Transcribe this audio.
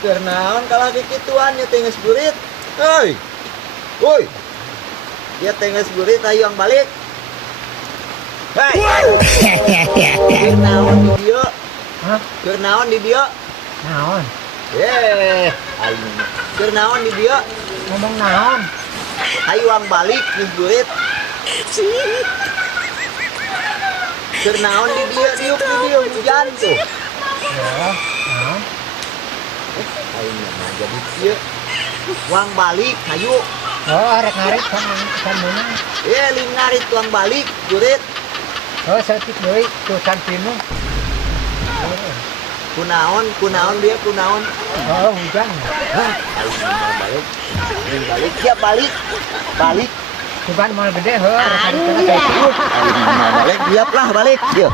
Kernaon kalau kikituan ya tengah burit. Hei. Woi. Dia tengah burit ayo yang balik. Hei. Kernaon di dia? Hah? Kernaon di dia? Naon? Ayo. Kernaon di dia? Ngomong naon? Ayo yang balik nih burit. Kernaon di dia diuk di dia hujan tuh. Ya, naon? Ayo mah jadi dia. Uang balik, ayo. Oh, arek ngarit kan mana? Ling ngarit uang balik, burit. Oh, setik deui tulisan pinu. Kunaon dia kunaon. Oh, hujan. Hah, ayo mah balik. Ling balik, dia balik. Balik. Bukan mal gede heuh, arek ngarit. Ayo mah balik, siap lah balik. Dia.